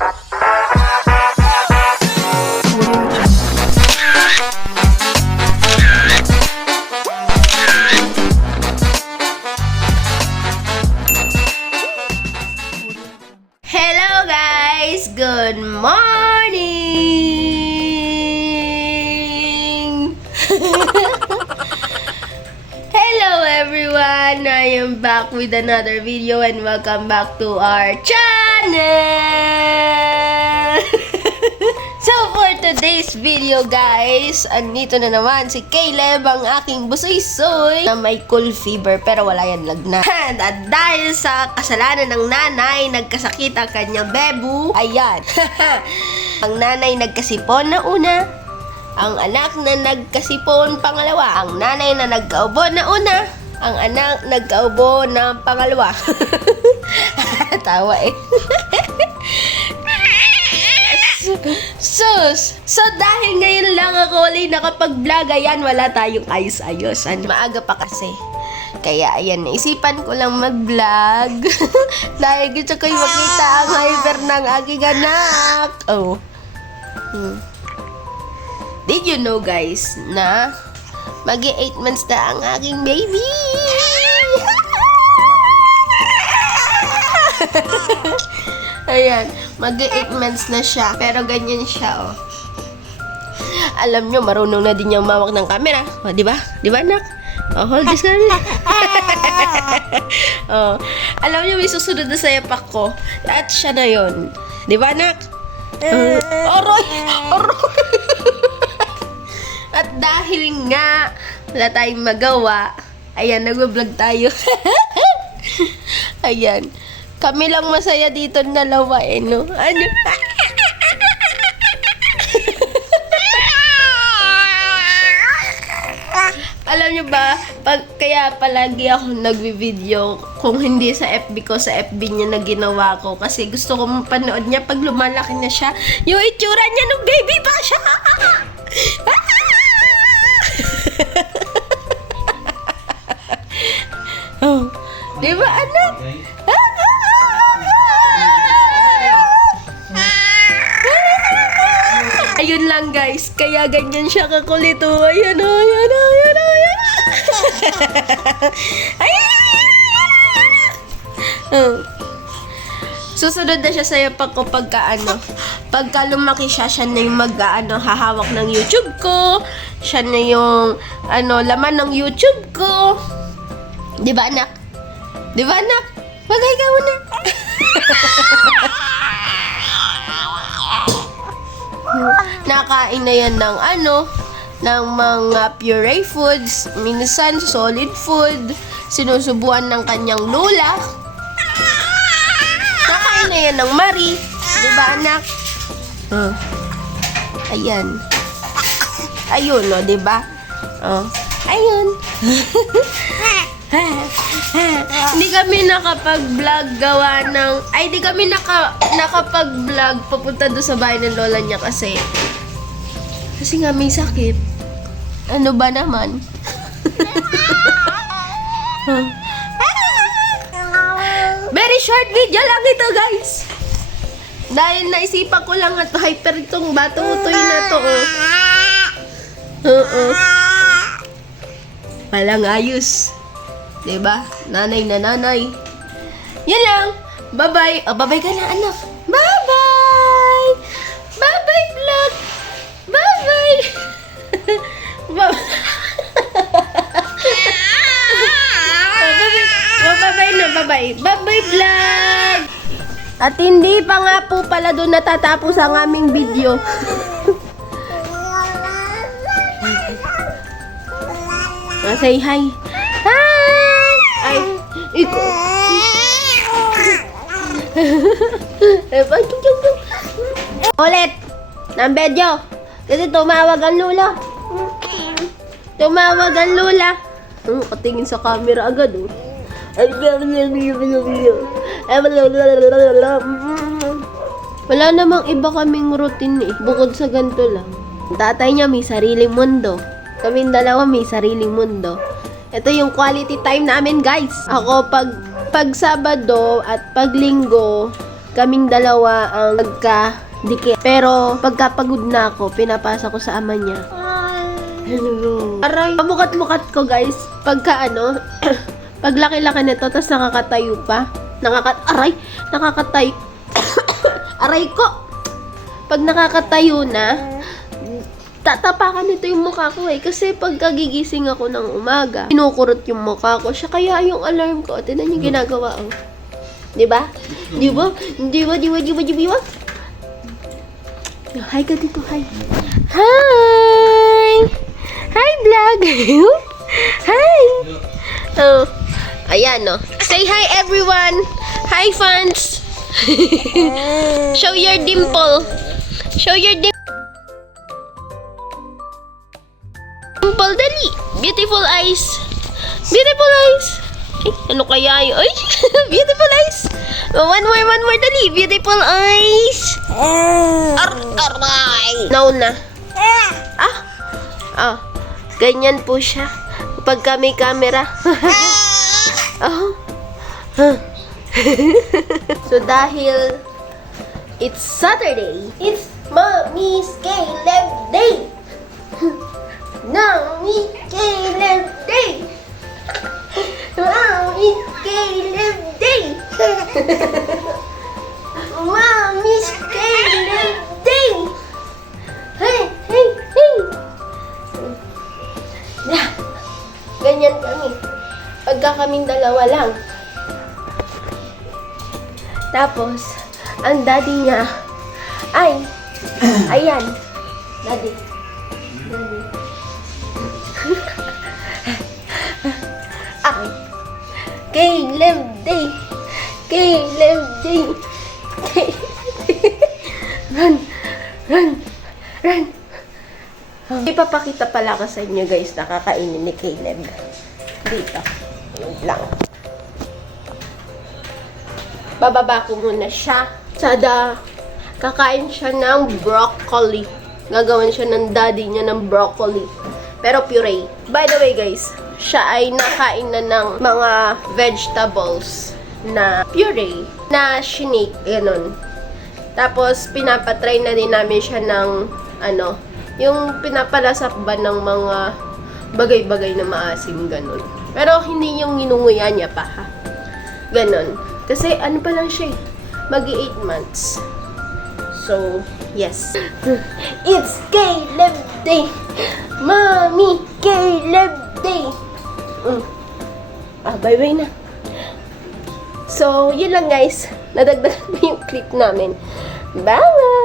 Hello guys! Good morning! Hello everyone! I am back with another video and welcome back to our channel! So for today's video guys, andito na naman si Caleb, ang aking busoy-soy na may cool fever pero wala yan lagnat. At dahil sa kasalanan ng nanay, nagkasakit ang kanyang bebu. Ayan. Ang nanay nagkasipon na una, ang anak na nagkasipon pangalawa, ang nanay na nagkaubo na una, ang anak nagkaubo na pangalawa. Tawa eh. So dahil ngayon lang ako ulit nakapag-vlog, ayan, wala tayong ayos-ayos. Maaga pa kasi. Kaya ayan, naisipan ko lang mag-vlog. Dahil gusto ko yung makita ang hyper ng aking anak. Oh. Did you know guys na magi 8 months na ang aking baby? Ayan, mag-8 months na siya. Pero ganyan siya, oh. Alam nyo, marunong na din yung mawak ng camera. O, di ba? Di ba, anak? Oh, hold this camera. Oh, alam nyo, may susunod na sa yapak ko. At siya na yun. Di ba, anak? Oroy! Oroy! At dahil nga, wala tayong magawa, ayan, nag-vlog tayo. Ayan. Kami lang masaya dito na dalawa eh, no? Ano? Alam nyo ba, kaya palagi ako nagvi-video kung hindi sa FB ko, sa FB niya na ginawa ko. Kasi gusto ko mapanood niya pag lumalaki na siya. Yung itsura niya nung baby pa siya. Oh, di ba anak? Ayun lang guys, kaya ganyan siya kakulit. Oh. Ayan, oh, ayan, oh, ayan, oh, ayan. Oh. Susunod na siya sa yapak ko pagka lumaki siya, siya na yung hahawak ng YouTube ko. Siya na yung laman ng YouTube ko. Di ba anak? Di ba anak? Bagay ka muna. Nakain na yan ng ng mga puree foods, minsan solid food, sinusubuan ng kanyang lola. Nakain na yan ng Marie, di ba anak? Ayan. Ayun, no, di ba? Ayun. Hindi kami nakapag-vlog hindi kami nakapag-vlog papunta doon sa bahay ng lola niya kasi nga may sakit. Ano ba naman? Very short video lang ito guys. Dahil naisipan ko lang at hyper itong batutoy na to. Walang ayos. Diba? Nanay na nanay. Yan lang. Bye-bye. Oh, bye-bye ka na, anak. Bye-bye. Bye-bye, vlog. Bye-bye. Bye-bye na, bye-bye. Bye-bye, vlog. At hindi pa nga po pala doon natatapos ang aming video. Say hi. Hi! Ay, ikaw. Ulit. Ng video. Kasi tumawag ang lula. Tumawag ang lula. Katingin sa camera agad, oh. Wala namang iba kaming routine eh. Bukod sa ganito lang. Tatay niya may sariling mundo. Kaming dalawa may sariling mundo. Ito yung quality time namin, guys. Ako pag Sabado at pag Linggo, kaming dalawa ang nagka-dikit. Pero pagkapagod na ako, pinapasa ko sa ama niya. Hello. Aray, pamukat-mukat ko guys. Pagka pag laki-laki nito, tas nakakatayo pa. Nakakatayo. Aray ko! Pag nakakatayo na, tatapakan nito yung mukha ko eh. Kasi pag kagigising ako ng umaga, kinukurot yung mukha ko. Siya kaya yung alarm ko. Tignan yung ginagawa oh. Diba? Diba? Hi ka dito, hi. Hi! Hi, vlog! Hi! Oh, ayan oh. Say hi everyone! Hi fans! Show your dimple! Show your dimple, dali! Beautiful eyes! Beautiful eyes! Ay, ano kaya yun? Ay, beautiful eyes! One more, dali! Beautiful eyes! Aray! No na. Ganyan po siya. Pagka may camera. So, dahil it's Saturday, it's Mommy's Caleb Day! Mommy's Caleb Day! Mommy's Caleb Day! Mommy's Caleb Day! Hey! Ganyan kami. Pagka kaming dalawa lang. Tapos, ang daddy niya ay, ayan. Daddy. Caleb Day. Caleb Day. Run. Ipapakita pala ko sa inyo guys, nakakainin ni Caleb. Dito. Wait lang. Bababa ko muna siya. Kakain siya ng broccoli. Gagawin siya ng daddy niya ng broccoli. Pero puree. By the way guys, siya ay nakain na ng mga vegetables na puree, na shinake, ganun. Tapos, pinapatry na din namin siya ng, yung pinapalasap ba ng mga bagay-bagay na maasim, ganun. Pero, hindi yung inunguya niya pa, ha? Ganun. Kasi, pa lang siya, mag-8 months. So, yes. It's Caleb Day! Mommy, Caleb Day! Bye-bye na. So, yun lang guys. Nadagdagan pa yung clip namin. Bye!